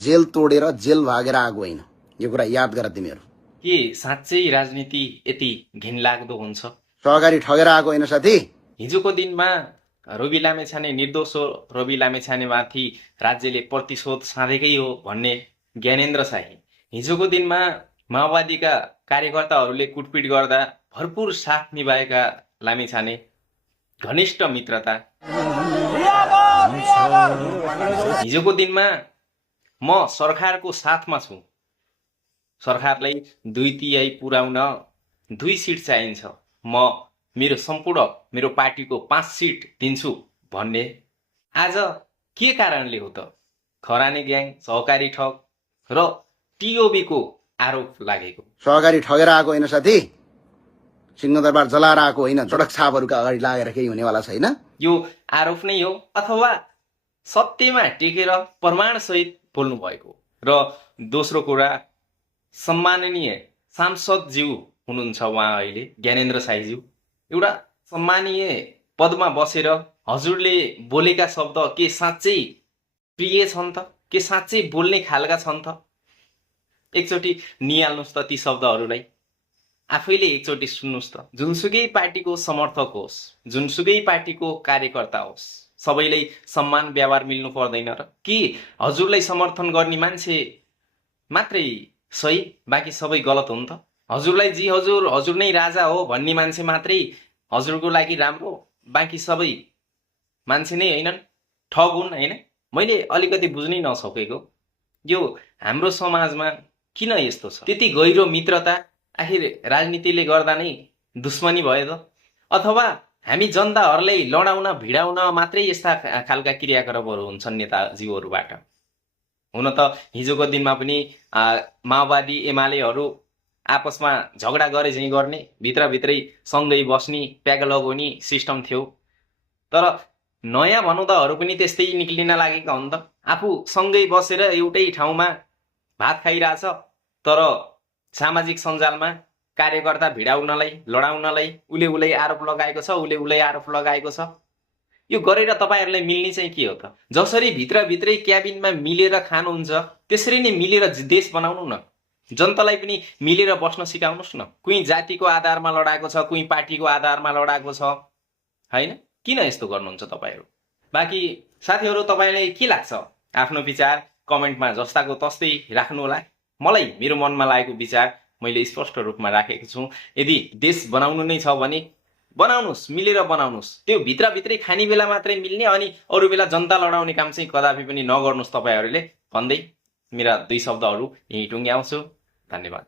Jail तोडेर jail भागेर आएको होइन, यो कुरा याद गर तिमीहरू। के साँच्चै राजनीति यति घिनलाग्दो हुन्छ? सहकारी ठगेर आएको होइन साथी। हिजोको दिनमा रवि लामेछाने निर्दोष हो, रवि लामेछानेमाथि राज्यले प्रतिशोध साधेकै हो भन्ने ज्ञानेन्द्र शाही, हिजोको दिनमा माओवादीका कार्यकर्ताहरूले कुटपिट गर्दा भरपुर साथ निभाएका लामेछाने, घनिष्ठ मित्रता, हिजोको दिनमा म सरकारको साथमा छु, सरकारलाई 2/3 पुर्याउन 2 सिट चाहिन्छ, म मेरो पार्टीको 5 सिट दिन्छु भन्ने आज के कारणले हो त? खरानी ग्याङ, सहकारी ठग र टिओबीको आरोप लागेको। सहकारी ठगेर आएको होइन साथी, सिंहदरबार जलाएर आएको होइन, सडक छापहरूका अगाडि लागेर केही हुनेवाला छैन। यो आरोप नै हो अथवा सत्यमा टेकेर प्रमाणसहित बोल्नु भएको। र दोस्रो कुरा, सम्माननीय सांसदज्यू हुनुहुन्छ उहाँ अहिले, ज्ञानेन्द्र शाहीज्यू, एउटा सम्मानीय पदमा बसेर हजुरले बोलेका शब्द के साँच्चै प्रिय छन् त? के साँच्चै बोल्ने खालका छन् त? एकचोटि निहाल्नुहोस् त ती शब्दहरूलाई, आफैले एकचोटि सुन्नुहोस् त। जुनसुकै पार्टीको समर्थक होस्, जुनसुकै पार्टीको कार्यकर्ता होस्, सबैलाई सम्मान व्यवहार मिल्नु पर्दैन र? कि हजुरलाई समर्थन गर्ने मान्छे मात्रै सही, बाँकी सबै गलत हो नि त? हजुरलाई जी हजुर नै राजा हो भन्ने मान्छे मात्रै हजुरको लागि राम्रो, बाँकी सबै मान्छे नै होइनन्, ठग हुन्, होइन? मैले अलिकति बुझ्नै नसकेको यो हाम्रो समाजमा किन यस्तो छ? त्यति गहिरो मित्रता आखिर राजनीतिले गर्दा नै दुश्मनी भयो त? अथवा हामी जनताहरूलाई लडाउन भिडाउन मात्रै यस्ता खालका क्रियाकलापहरू हुन्छन् नेताजीहरूबाट? हुन त हिजोको दिनमा पनि माओवादी एमालेहरू आपसमा झगडा गरे झैँ गर्ने, भित्रभित्रै सँगै बस्ने, प्याग लगाउने सिस्टम थियो। तर नयाँ भनौँदाहरू पनि त्यस्तै निक्लिन लागेका हुन् त। आफू सँगै बसेर एउटै ठाउँमा भात खाइरहेछ, तर सामाजिक सञ्जालमा कार्यकर्ता भिडाउनलाई, लडाउनलाई उले आरोप लगाएको छ, उले आरोप लगाएको छ। यो गरेर तपाईँहरूलाई मिल्ने चाहिँ के हो त? जसरी भित्रभित्रै क्याबिनमा मिलेर खानुहुन्छ, त्यसरी नै मिलेर देश बनाउनु न। जनतालाई पनि मिलेर बस्न सिकाउनुहोस् न। कुनै जातिको आधारमा लडाएको छ, कुनै पार्टीको आधारमा लडाएको छ, होइन? किन यस्तो गर्नुहुन्छ तपाईँहरू? बाँकी साथीहरू, तपाईँलाई के लाग्छ? आफ्नो विचार कमेन्टमा जस्ताको तस्तै राख्नु होला। मलाई मेरो मनमा लागेको विचार मैले स्पष्ट रूपमा राखेको छु। यदि देश बनाउनु नै छ भने बनाउनुहोस्, मिलेर बनाउनुहोस्। त्यो भित्रभित्रै खाने बेला मात्रै मिल्ने, अनि अरू बेला जनता लडाउने काम चाहिँ कदापि पनि नगर्नुहोस् तपाईँहरूले भन्दै मेरा 2 शब्दहरू यहीँ टुङ्ग्याउँछु। धन्यवाद।